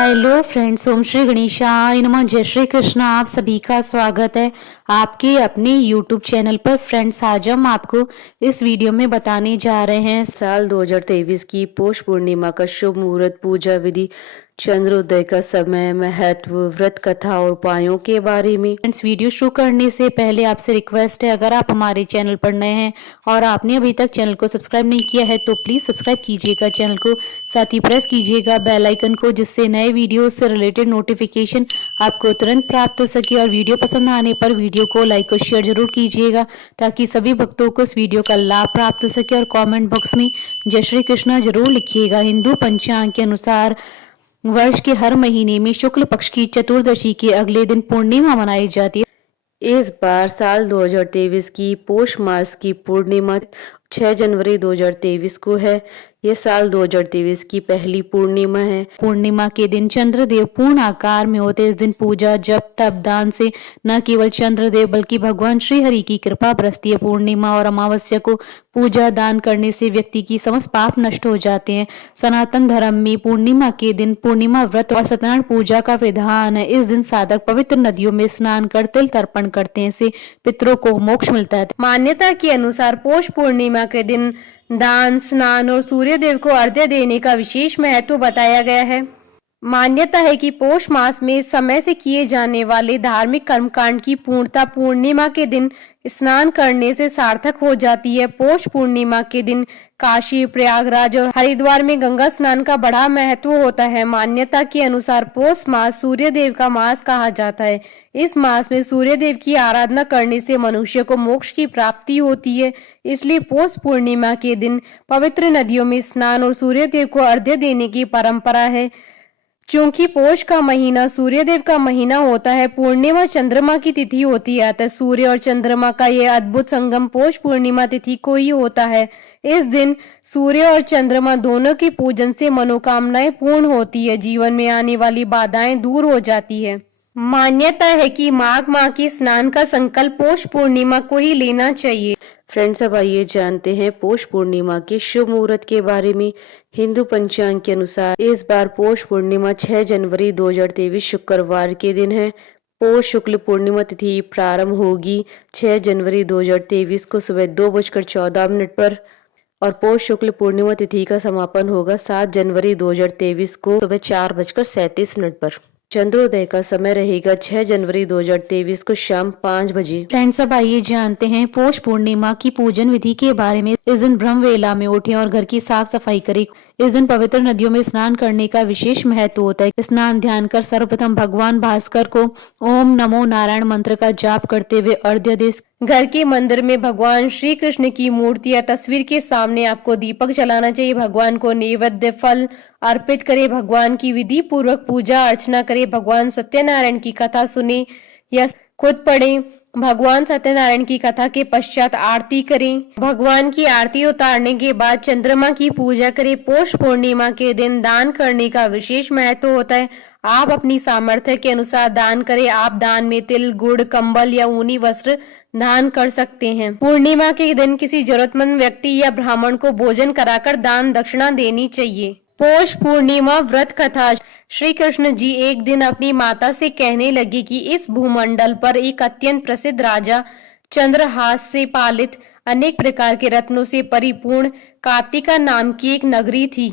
Hello friends, ओम श्री गणेशाय नमः। जय श्री कृष्ण। आप सभी का स्वागत है आपके अपने यूट्यूब चैनल पर। फ्रेंड्स, आज हम आपको इस वीडियो में बताने जा रहे हैं साल 2023 की पौष पूर्णिमा का शुभ मुहूर्त, पूजा विधि, चंद्रोदय का समय, महत्व, व्रत कथा और उपायों के बारे में। फ्रेंड्स, वीडियो शुरू करने से पहले आपसे रिक्वेस्ट है, अगर आप हमारे चैनल पर नए हैं और आपने अभी तक चैनल को सब्सक्राइब नहीं किया है तो प्लीज सब्सक्राइब कीजिएगा चैनल को, साथ ही प्रेस कीजिएगा बेल आइकन को, जिससे नए वीडियो से रिलेटेड नोटिफिकेशन आपको तुरंत प्राप्त हो सके। और वीडियो पसंद आने पर वीडियो को लाइक और शेयर जरूर कीजिएगा ताकि सभी भक्तों को इस वीडियो का लाभ प्राप्त हो सके। और कमेंट बॉक्स में जय श्री कृष्णा जरूर लिखिएगा। हिंदू पंचांग के अनुसार वर्ष के हर महीने में शुक्ल पक्ष की चतुर्दशी के अगले दिन पूर्णिमा मनाई जाती है। इस बार साल 2023 की पौष मास की पूर्णिमा 6 जनवरी 2023 को है। यह साल 2023 की पहली पूर्णिमा है। पूर्णिमा के दिन चंद्रदेव पूर्ण आकार में होते। इस दिन पूजा, जप, तप, दान से न केवल चंद्रदेव बल्कि भगवान श्री हरि की कृपा बरसती है। पूर्णिमा और अमावस्या को पूजा दान करने से व्यक्ति की समस्त पाप नष्ट हो जाते हैं। सनातन धर्म में पूर्णिमा के दिन पूर्णिमा व्रत और सत्यनारायण पूजा का विधान है। इस दिन साधक पवित्र नदियों में स्नान कर तिल तर्पण करते हैं। इससे पितरों को मोक्ष मिलता है। मान्यता के अनुसार पौष पूर्णिमा के दिन दान, स्नान और सूर्य देव को अर्घ्य देने का विशेष महत्व बताया गया है। मान्यता है कि पौष मास में समय से किए जाने वाले धार्मिक कर्मकांड की पूर्णता पूर्णिमा के दिन स्नान करने से सार्थक हो जाती है। पौष पूर्णिमा के दिन काशी, प्रयागराज और हरिद्वार में गंगा स्नान का बड़ा महत्व होता है। मान्यता के अनुसार पौष मास सूर्य देव का मास कहा जाता है। इस मास में सूर्य देव की आराधना करने से मनुष्य को मोक्ष की प्राप्ति होती है। इसलिए पौष पूर्णिमा के दिन पवित्र नदियों में स्नान और सूर्य देव को अर्घ्य देने की परंपरा है। क्योंकि पौष का महीना सूर्यदेव का महीना होता है, पूर्णिमा चंद्रमा की तिथि होती है, अतः सूर्य और चंद्रमा का यह अद्भुत संगम पौष पूर्णिमा तिथि को ही होता है। इस दिन सूर्य और चंद्रमा दोनों के पूजन से मनोकामनाएं पूर्ण होती है, जीवन में आने वाली बाधाएं दूर हो जाती है। मान्यता है कि माघ माह के स्नान का संकल्प पौष पूर्णिमा को ही लेना चाहिए। फ्रेंड्स, अब आइए जानते हैं पौष पूर्णिमा के शुभ मुहूर्त के बारे में। हिंदू पंचांग के अनुसार इस बार पौष पूर्णिमा 6 जनवरी 2023 शुक्रवार के दिन है। पौष शुक्ल पूर्णिमा तिथि प्रारंभ होगी 6 जनवरी 2023 को सुबह 2:14 पर और पौष शुक्ल पूर्णिमा तिथि का समापन होगा 7 जनवरी 2023 को सुबह 4:37 पर। चंद्रोदय का समय रहेगा 6 जनवरी 2023 को शाम 5 बजे। फ्रेंड्स, अब आइए जानते हैं पौष पूर्णिमा की पूजन विधि के बारे में। इस दिन ब्रह्म वेला में उठें और घर की साफ सफाई करें। इस दिन पवित्र नदियों में स्नान करने का विशेष महत्व होता है। स्नान ध्यान कर सर्वप्रथम भगवान भास्कर को ओम नमो नारायण मंत्र का जाप करते हुए अर्घ्य दे। घर के मंदिर में भगवान श्री कृष्ण की मूर्ति या तस्वीर के सामने आपको दीपक जलाना चाहिए। भगवान को नैवेद्य फल अर्पित करें। भगवान की विधि पूर्वक पूजा अर्चना करें। भगवान सत्यनारायण की कथा सुने या खुद पढ़ें। भगवान सत्यनारायण की कथा के पश्चात आरती करें। भगवान की आरती उतारने के बाद चंद्रमा की पूजा करें। पौष पूर्णिमा के दिन दान करने का विशेष महत्व होता है। आप अपनी सामर्थ्य के अनुसार दान करें। आप दान में तिल, गुड़, कंबल या ऊनी वस्त्र दान कर सकते हैं। पूर्णिमा के दिन किसी जरूरतमंद व्यक्ति या ब्राह्मण को भोजन कराकर दान दक्षिणा देनी चाहिए। पौष पूर्णिमा व्रत कथा। श्री कृष्ण जी एक दिन अपनी माता से कहने लगे कि इस भूमंडल पर एक अत्यंत प्रसिद्ध राजा चंद्रहास से पालित अनेक प्रकार के रत्नों से परिपूर्ण कार्तिका नाम की एक नगरी थी।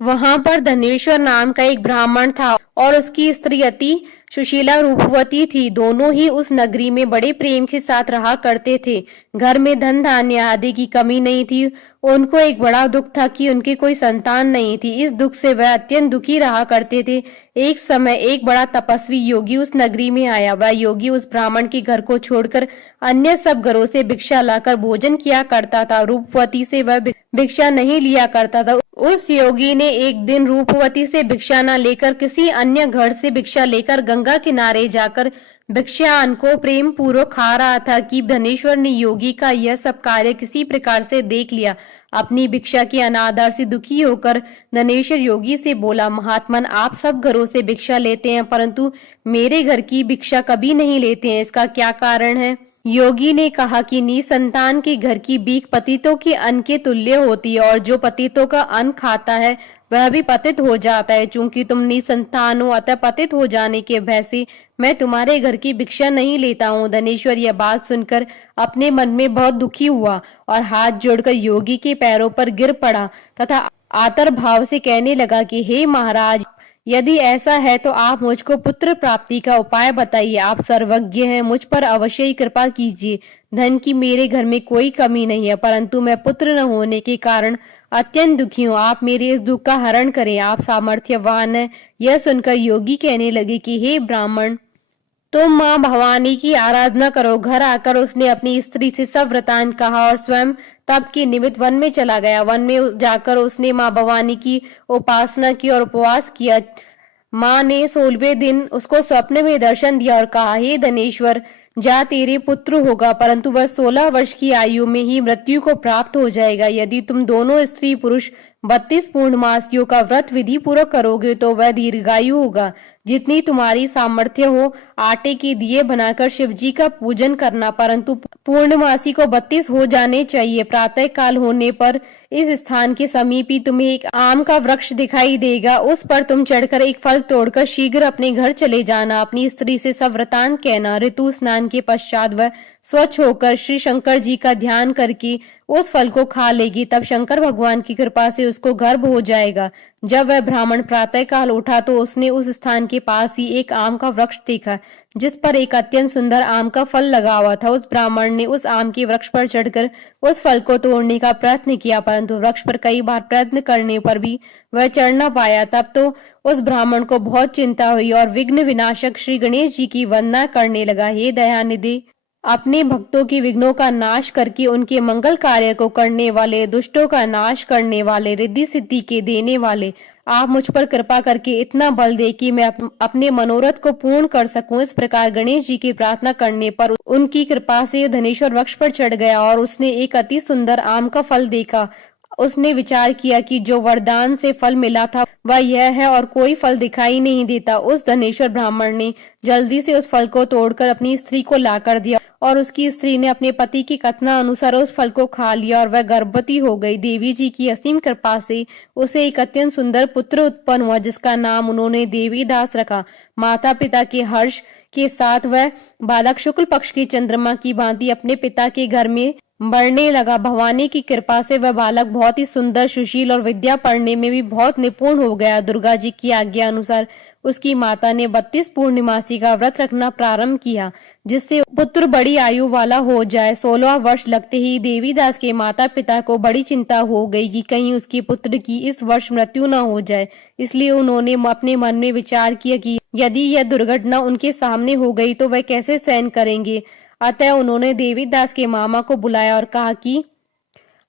वहां पर धनेश्वर नाम का एक ब्राह्मण था और उसकी स्त्री अति सुशीला रूपवती थी। दोनों ही उस नगरी में बड़े प्रेम के साथ रहा करते थे। घर में धन धान्य आदि की कमी नहीं थी। उनको एक बड़ा दुख था कि उनकी कोई संतान नहीं थी। इस दुख से वह अत्यंत दुखी रहा करते थे। एक समय एक बड़ा तपस्वी योगी उस नगरी में आया। वह योगी उस ब्राह्मण के घर को छोड़कर अन्य सब घरों से भिक्षा लाकर भोजन किया करता था। रूपवती से वह भिक्षा नहीं लिया करता था। उस योगी ने एक दिन रूपवती से भिक्षा न लेकर किसी अन्य घर से भिक्षा लेकर गंगा किनारे जाकर भिक्षान को प्रेम पूर्वक खा रहा था कि धनेश्वर ने योगी का यह सब कार्य किसी प्रकार से देख लिया। अपनी भिक्षा के अनादर से दुखी होकर धनेश्वर योगी से बोला, महात्मन, आप सब घरों से भिक्षा लेते हैं परंतु मेरे घर की भिक्षा कभी नहीं लेते हैं, इसका क्या कारण है? योगी ने कहा कि निसंतान के घर की भीख पतितों के अन्न के तुल्य होती है और जो पतितों का अन्न खाता है वह भी पतित हो जाता है। चूंकि तुम निसंतान हो, अतः पतित हो जाने के भय से मैं तुम्हारे घर की भिक्षा नहीं लेता हूँ। धनेश्वर यह बात सुनकर अपने मन में बहुत दुखी हुआ और हाथ जोड़कर योगी के पैरों पर गिर पड़ा तथा आतर भाव से कहने लगा कि हे महाराज, यदि ऐसा है तो आप मुझको पुत्र प्राप्ति का उपाय बताइए। आप सर्वज्ञ हैं, मुझ पर अवश्य ही कृपा कीजिए। धन की मेरे घर में कोई कमी नहीं है, परंतु मैं पुत्र न होने के कारण अत्यंत दुखी हूँ। आप मेरे इस दुख का हरण करें, आप सामर्थ्यवान हैं। यह सुनकर योगी कहने लगे कि हे ब्राह्मण, तुम माँ भवानी की आराधना करो। घर आकर उसने अपनी स्त्री से सब वृतांत कहा और स्वयं तप के निमित्त वन में चला गया। वन में जाकर उसने माँ भवानी की उपासना की और उपवास किया। माँ ने 16वें दिन उसको स्वप्न में दर्शन दिया और कहा, हे धनेश्वर, जा तेरे पुत्र होगा, परंतु वह 16 वर्ष की आयु में ही मृत्यु को प्राप्त हो जाएगा। यदि तुम दोनों स्त्री पुरुष 32 पूर्णमासियों का व्रत विधि पूर्वक करोगे तो वह दीर्घायु होगा। जितनी तुम्हारी सामर्थ्य हो आटे के दिए बनाकर शिव जी का पूजन करना, परंतु पूर्णमासी को 32 हो जाने चाहिए। प्रातः काल होने पर इस स्थान के समीप ही तुम्हें एक आम का वृक्ष दिखाई देगा। उस पर तुम चढ़कर एक फल तोड़कर शीघ्र अपने घर चले जाना। अपनी स्त्री से सब वृतांत कहना। ऋतु स्नान के पश्चात वह स्वच्छ होकर श्री शंकर जी का ध्यान करके उस फल को खा लेगी। तब शंकर भगवान की कृपा से उसको गर्भ हो जाएगा। जब वह ब्राह्मण प्रातः काल उठा तो उसने उस स्थान के पास ही एक आम का वृक्ष देखा जिस पर एक अत्यंत सुंदर आम का फल लगा हुआ था। उस ब्राह्मण ने उस आम के वृक्ष पर चढ़कर उस फल को तोड़ने का प्रयत्न किया, परंतु वृक्ष पर कई बार प्रयत्न करने पर भी वह चढ़ न पाया। तब तो उस ब्राह्मण को बहुत चिंता हुई और विघ्न विनाशक श्री गणेश जी की वंदना करने लगा। हे दयानिधि, अपने भक्तों के विघ्नों का नाश करके उनके मंगल कार्य को करने वाले, दुष्टों का नाश करने वाले, रिद्धि सिद्धि के देने वाले, आप मुझ पर कृपा करके इतना बल दे कि मैं अपने मनोरथ को पूर्ण कर सकूं। इस प्रकार गणेश जी की प्रार्थना करने पर उनकी कृपा से धनेश्वर वृक्ष पर चढ़ गया और उसने एक अति सुंदर आम का फल देखा। उसने विचार किया कि जो वरदान से फल मिला था वह यह है और कोई फल दिखाई नहीं देता। उस धनेश्वर ब्राह्मण ने जल्दी से उस फल को तोड़कर अपनी स्त्री को लाकर दिया और उसकी स्त्री ने अपने पति की कथना अनुसार उस फल को खा लिया और वह गर्भवती हो गई। देवी जी की असीम कृपा से उसे एक अत्यंत सुंदर पुत्र उत्पन्न हुआ जिसका नाम उन्होंने देवीदास रखा। माता पिता के हर्ष के साथ वह बालक शुक्ल पक्ष की चंद्रमा की भांति अपने पिता के घर में बढ़ने लगा। भवानी की कृपा से वह बालक बहुत ही सुंदर, सुशील और विद्या पढ़ने में भी बहुत निपुण हो गया। दुर्गा जी की आज्ञा अनुसार उसकी माता ने 32 पूर्णिमासी का व्रत रखना प्रारंभ किया जिससे पुत्र बड़ी आयु वाला हो जाए। 16 वर्ष लगते ही देवीदास के माता पिता को बड़ी चिंता हो गई कि कहीं उसके पुत्र की इस वर्ष मृत्यु न हो जाए। इसलिए उन्होंने अपने मन में विचार किया कि यदि यह दुर्घटना उनके सामने हो गई तो वह कैसे सहन करेंगे। अतः उन्होंने देवीदास के मामा को बुलाया और कहा कि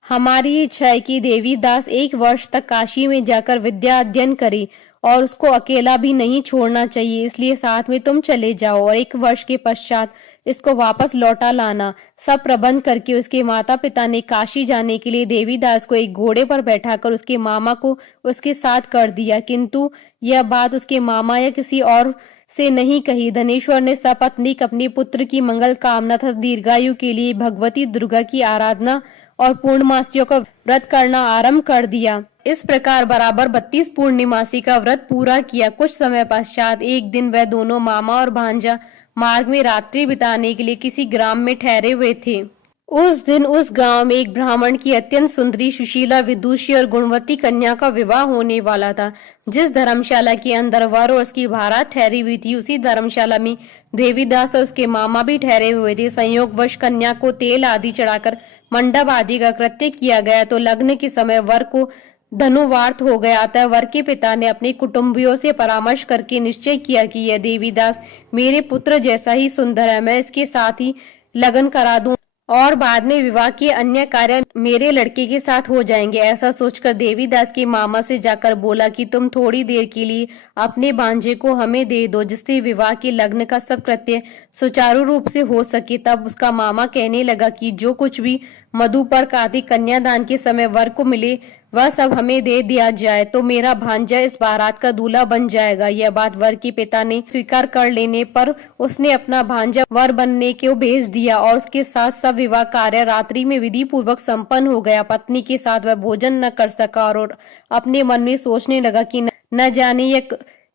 हमारी इच्छा है कि देवीदास 1 वर्ष तक काशी में जाकर विद्या अध्ययन करे और उसको अकेला भी नहीं छोड़ना चाहिए, इसलिए साथ में तुम चले जाओ और 1 वर्ष के पश्चात इसको वापस लौटा लाना। सब प्रबंध करके उसके माता पिता ने काशी जाने के लिए देवीदास को एक घोड़े पर बैठाकर उसके मामा को उसके साथ कर दिया, किंतु यह बात उसके मामा या किसी और से नहीं कही। धनेश्वर ने सपत्नीक अपने पुत्र की मंगल कामना तथा दीर्घायु के लिए भगवती दुर्गा की आराधना और पूर्णमासियों का व्रत करना आरंभ कर दिया। इस प्रकार बराबर 32 पूर्णिमासी का व्रत पूरा किया। कुछ समय पश्चात एक दिन वह दोनों मामा और भांजा मार्ग में रात्रि बिताने के लिए किसी ग्राम में ठहरे हुए थे। उस दिन उस गांव में एक ब्राह्मण की अत्यंत सुंदरी, सुशीला, विदुषी और गुणवती कन्या का विवाह होने वाला था। जिस धर्मशाला के अंदर वर और उसकी बारात ठहरी हुई थी उसी धर्मशाला में देवीदास और उसके मामा भी ठहरे हुए थे। संयोगवश कन्या को तेल आदि चढ़ाकर मंडप आदि का कृत्य किया गया तो लग्न के समय वर को धनुवार्थ हो गया। अतः वर के पिता ने अपने कुटुंबियों से परामर्श करके निश्चय किया कि यह देवीदास मेरे पुत्र जैसा ही सुंदर है, मैं इसके साथ ही लगन करा दूं और बाद में विवाह के अन्य कार्य मेरे लड़के के साथ हो जाएंगे। ऐसा सोचकर देवीदास के मामा से जाकर बोला कि तुम थोड़ी देर के लिए अपने भांजे को हमें दे दो जिससे विवाह के लग्न का सब कृत्य सुचारू रूप से हो सके। तब उसका मामा कहने लगा कि जो कुछ भी मधुपर्क आदि कन्यादान के समय वर को मिले वह सब हमें दे दिया जाए तो मेरा भांजा इस बारात का दूल्हा बन जाएगा। यह बात वर के पिता ने स्वीकार कर लेने पर उसने अपना भांजा वर बनने को भेज दिया और उसके साथ सब विवाह कार्य रात्रि में विधि पूर्वक संपन्न हो गया। पत्नी के साथ वह भोजन न कर सका और अपने मन में सोचने लगा कि न जाने यह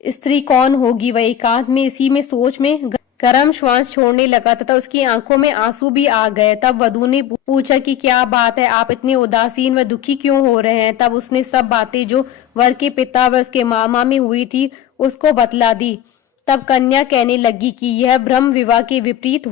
स्त्री कौन होगी। वह एकांत में इसी में सोच में गर्म श्वास छोड़ने लगा तथा उसकी आंखों में आंसू भी आ गए। तब वधू ने पूछा कि क्या बात है, आप इतने उदासीन व दुखी क्यों हो रहे हैं। तब उसने सब बातें जो वर के पिता व उसके मामा में हुई थी उसको बतला दी। तब कन्या कहने लगी कि यह ब्रह्म विवाह के विपरीत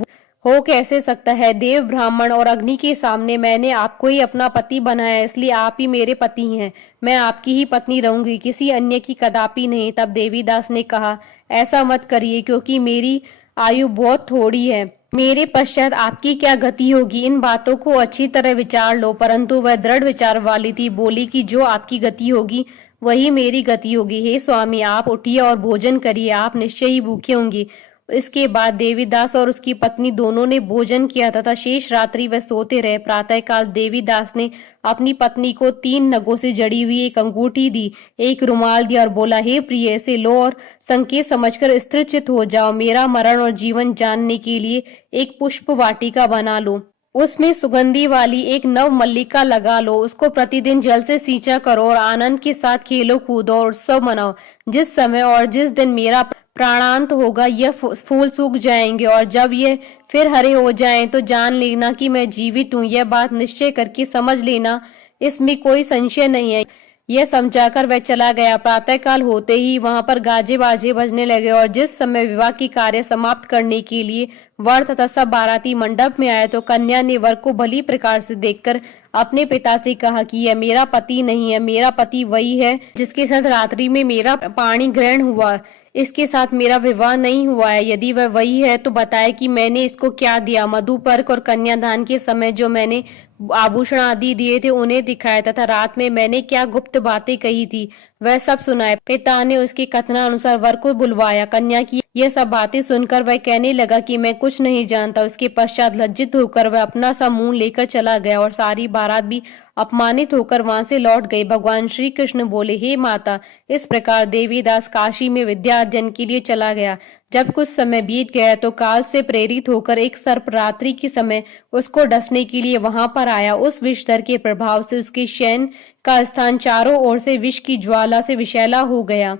हो कैसे सकता है। देव ब्राह्मण और अग्नि के सामने मैंने आपको ही अपना पति बनाया, इसलिए आप ही मेरे पति हैं। मैं आपकी ही पत्नी रहूंगी, किसी अन्य की कदापि नहीं। तब देवीदास ने कहा, ऐसा मत करिए, क्योंकि मेरी आयु बहुत थोड़ी है। मेरे पश्चात आपकी क्या गति होगी, इन बातों को अच्छी तरह विचार लो। परंतु वह दृढ़ विचार वाली थी, बोली कि जो आपकी गति होगी वही मेरी गति होगी। हे स्वामी, आप उठिए और भोजन करिए, आप निश्चय ही भूखे होंगे। इसके बाद देवीदास और उसकी पत्नी दोनों ने भोजन किया तथा शेष रात्रि वह सोते रहे। प्रातःकाल देवीदास ने अपनी पत्नी को 3 नगों से जड़ी हुई एक अंगूठी दी, एक रुमाल दिया और बोला, हे प्रिय, इसे लो और संकेत समझकर स्थिरचित हो जाओ। मेरा मरण और जीवन जानने के लिए एक पुष्प वाटिका बना लो, उसमें सुगंधी वाली एक नव मल्लिका लगा लो, उसको प्रतिदिन जल से सींचा करो और आनंद के साथ खेलो कूदो और उत्सव मनाओ। जिस समय और जिस दिन मेरा प्राणांत होगा यह फूल सूख जाएंगे और जब ये फिर हरे हो जाएं तो जान लेना कि मैं जीवित हूँ। यह बात निश्चय करके समझ लेना, इसमें कोई संशय नहीं है। यह समझाकर वह चला गया। प्रातःकाल होते ही वहां पर गाजे बाजे बजने लगे और जिस समय विवाह की कार्य समाप्त करने के लिए वर तथा सब बाराती मंडप में आए तो कन्या ने वर को भली प्रकार से देखकर अपने पिता से कहा कि यह मेरा पति नहीं है, मेरा पति वही है जिसके साथ रात्रि में मेरा पाणी ग्रहण हुआ, इसके साथ मेरा विवाह नहीं हुआ है। यदि वह वही है तो बताए कि मैंने इसको क्या दिया। मधुपर्क और कन्यादान के समय जो मैंने आभूषण आदि दिए थे उन्हें दिखाया तथा रात में मैंने क्या गुप्त बातें कही थी वह सब सुनाए। पिता ने उसके कथनानुसार वर को बुलवाया। कन्या की यह सब बातें सुनकर वह कहने लगा कि मैं कुछ नहीं जानता। उसके पश्चात लज्जित होकर वह अपना सा मुंह लेकर चला गया और सारी बारात भी अपमानित होकर वहां से लौट गई। भगवान श्री कृष्ण बोले, हे माता, इस प्रकार देवीदास काशी में विद्या अध्ययन के लिए चला गया। जब कुछ समय बीत गया तो काल से प्रेरित होकर एक सर्प रात्रि के समय उसको डसने के लिए वहां पर आया। उस विषधर के प्रभाव से उसके शयन का स्थान चारों ओर से विष की ज्वाला से विषैला हो गया,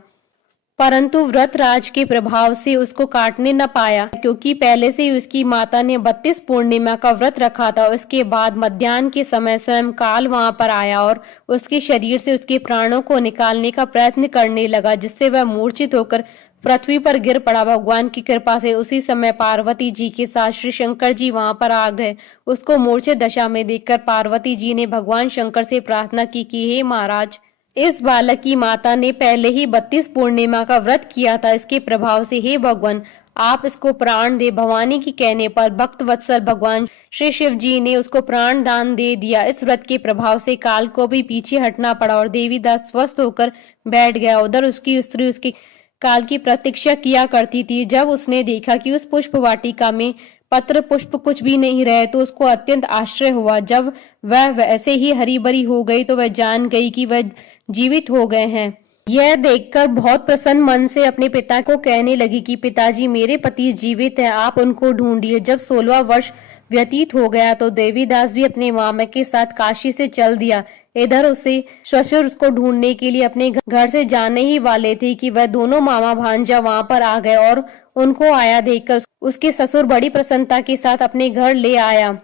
परंतु व्रतराज के प्रभाव से उसको काटने न पाया, क्योंकि पहले से ही उसकी माता ने 32 पूर्णिमा का व्रत रखा था। उसके बाद मध्याह्न के समय स्वयं काल वहां पर आया और उसके शरीर से उसके प्राणों को निकालने का प्रयत्न करने लगा, जिससे वह मूर्छित होकर पृथ्वी पर गिर पड़ा। भगवान की कृपा से उसी समय पार्वती जी के साथ श्री शंकर जी वहां पर आ गए। उसको मूर्छित दशा में देखकर पार्वती जी ने भगवान शंकर से प्रार्थना की कि हे महाराज, इस बालक की माता ने पहले ही 32 पूर्णिमा का व्रत किया था, इसके प्रभाव से हे भगवान आप इसको प्राण दे। भवानी की कहने पर भक्त वत्सल भगवान श्री शिव जी ने उसको प्राण दान दे दिया। इस व्रत के प्रभाव से काल को भी पीछे हटना पड़ा और देवीदास स्वस्थ होकर बैठ गया। उधर उसकी स्त्री उसकी काल की प्रतीक्षा किया करती थी। जब उसने देखा कि उस पुष्प वाटिका में पत्र पुष्प कुछ भी नहीं रहे तो उसको अत्यंत आश्चर्य हुआ। जब वह वैसे ही हरी भरी हो गई तो वह जान गई कि वह जीवित हो गए हैं। यह देखकर बहुत प्रसन्न मन से अपने पिता को कहने लगी कि पिताजी, मेरे पति जीवित हैं, आप उनको ढूंढिए। जब 16वां वर्ष व्यतीत हो गया तो देवीदास भी अपने मामा के साथ काशी से चल दिया। इधर उसे ससुर उसको ढूंढने के लिए अपने घर से जाने ही वाले थे कि वह दोनों मामा भांजा वहां पर आ गए और उनको आया देखकर उसके ससुर बड़ी प्रसन्नता के साथ अपने घर ले आया।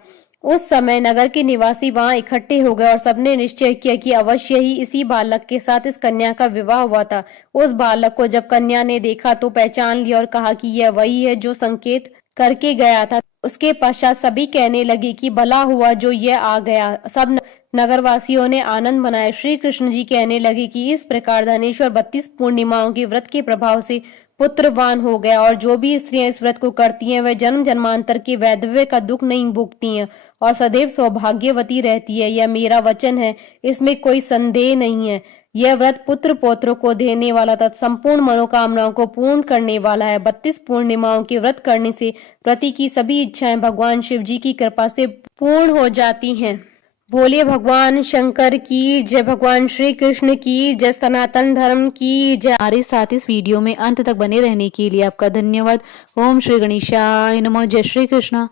उस समय नगर के निवासी वहां इकट्ठे हो गए और सबने निश्चय किया कि अवश्य ही इसी बालक के साथ इस कन्या का विवाह हुआ था। उस बालक को जब कन्या ने देखा तो पहचान लिया और कहा कि यह वही है जो संकेत करके गया था। उसके पश्चात सभी कहने लगे कि भला हुआ जो यह आ गया। सब नगरवासियों ने आनंद मनाया। श्री कृष्ण जी कहने लगे कि इस प्रकार धनेश्वर 32 पूर्णिमाओं के व्रत के प्रभाव से पुत्रवान हो गया और जो भी स्त्रियां इस व्रत को करती हैं वह जन्म जन्मांतर के वैधव्य का दुख नहीं भोगती हैं और सदैव सौभाग्यवती रहती है। यह मेरा वचन है, इसमें कोई संदेह नहीं है। यह व्रत पुत्र पौत्रों को देने वाला तथा संपूर्ण मनोकामनाओं को पूर्ण करने वाला है। 32 पूर्णिमाओं के व्रत करने से प्रति की सभी इच्छाएं भगवान शिव जी की कृपा से पूर्ण हो जाती हैं। बोलिए भगवान शंकर की जय, भगवान श्री कृष्ण की जय, सनातन धर्म की जय। हमारे साथ इस वीडियो में अंत तक बने रहने के लिए आपका धन्यवाद। ओम श्री गणेशाय नमः। जय श्री कृष्ण।